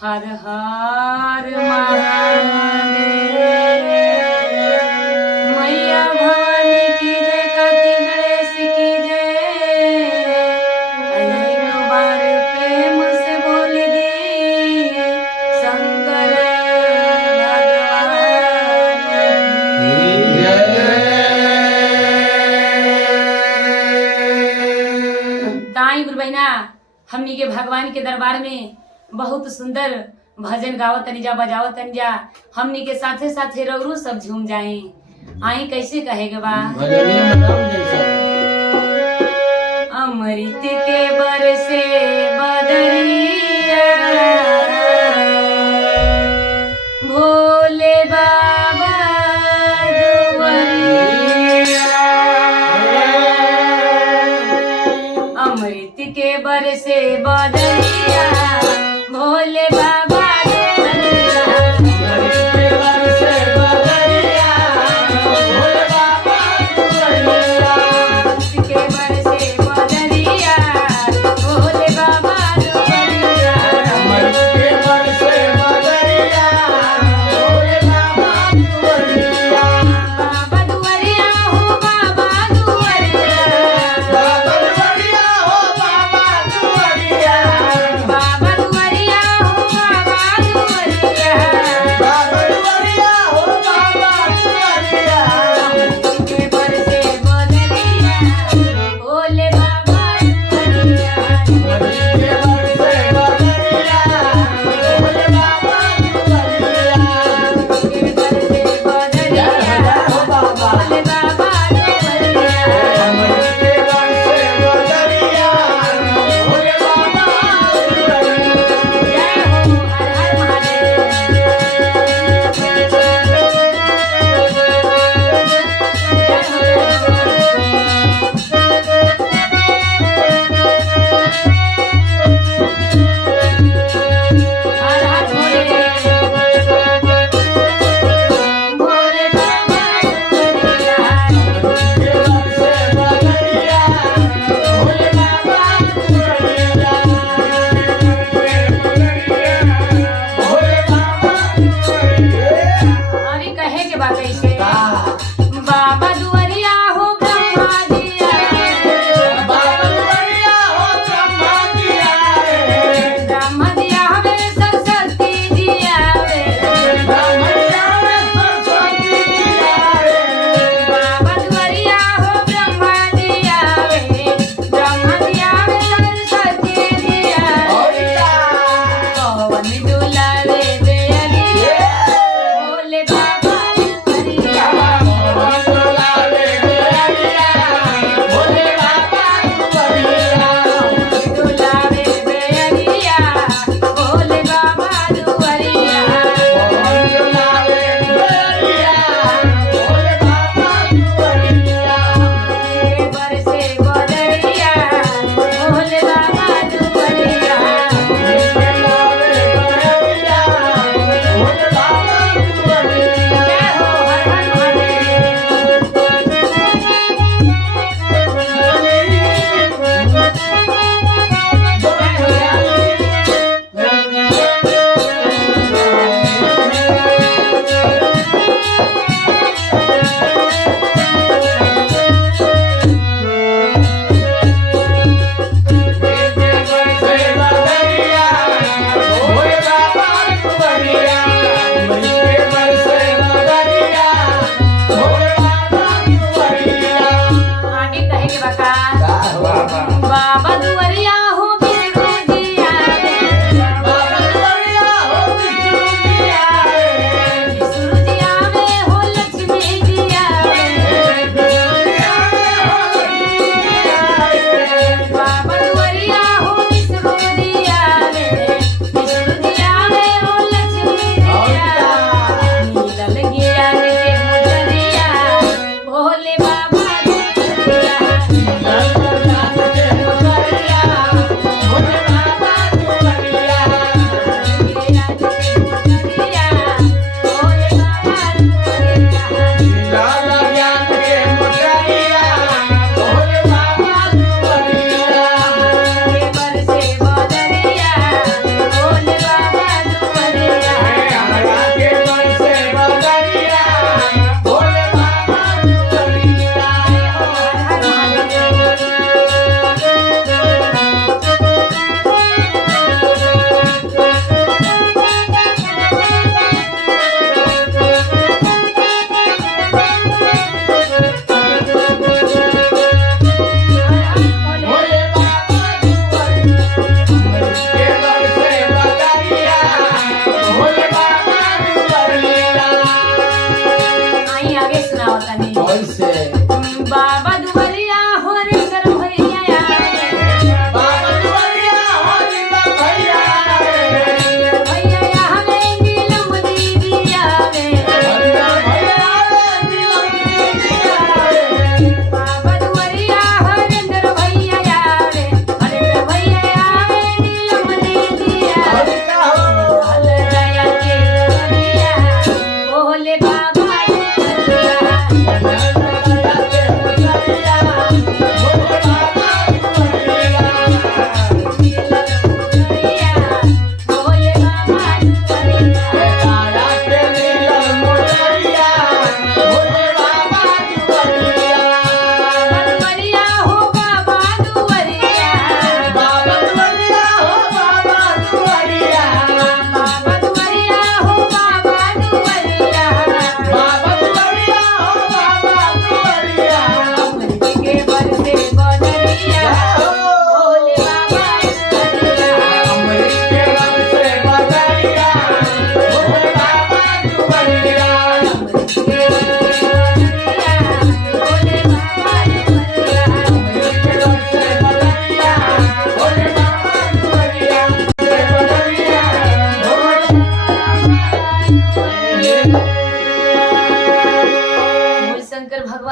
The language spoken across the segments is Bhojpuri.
हर हर महादेव। मैया भवानी की जय, कार्तिक गणेश की जय। एक बार प्रेम से बोल दी शंकर भगवान की जय। ताई गुरु बहना, हमनी के भगवान के दरबार में बहुत सुंदर भजन गावत तनिजा बजावत तनिजा। हमनी के साथे साथे रौरू सब झूम जाए। आई कैसे कहेगा बा अमृत के बरसे बदरिया भोले बाबा दुआरिया। अमृत के बरसे बदरिया भोले बाबा दुआरिया। अमृत के बरसे बदरिया भोले बाबा दुआरिया। अमृत के बरसे बदरिया भोले बाबा दुआरिया। अमृत के बरसे बदरिया भोले बाबा दुआरिया। बाबा दुआरिया हो बाबा दुआरिया। बाबा दुआरिया हो बाबा दुआरिया। बाबा दुआरिया हो बाबा दुआरिया। बाबा दुआरिया हो बाबा दुआरिया। अमृत के बरसे बदरिया भोले बाबा दुआरिया। अमृत के बरसे बदरिया भोले बाबा दुआरिया। अमृत के बरसे बदरिया हो बाबा भोले बाबा दुआरिया। अमृत के बरसे बदरिया भोले बाबा दुआरिया। जय हो हर हर महादेव। हर हर भोले भोले बाबा दुआरिया। के बरसे बदरिया भोले बाबा दुआरिया। भोले बाबा दुआरिया। अरे कहे के बात ऐसे बाबा दुआरिया हो ब्रह्मा दिया। बाबा दुआरिया हो ब्रह्मा दिया। ब्रह्मा दिया हमें सरस्वती दिया। ब्रह्मा दिया हमें सरस्वती दिया। बाबा दुआरिया हो ब्रह्मा दिया। ब्रह्मा दिया हमें सरस्वती दिया। पवन डुलावे बेअरिया भोले बाबा दुआरिया। पवन डुलावे बेअरिया भोले बाबा दुआरिया। पवन डुलावे बेअरिया भोले बाबा दुआरिया। पवन डुलावे बेअरिया भोले बाबा दुआरिया। के बरसे बदरिया भोले बाबा दुआरिया। के बरसे बदरिया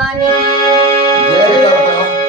भगवान की जय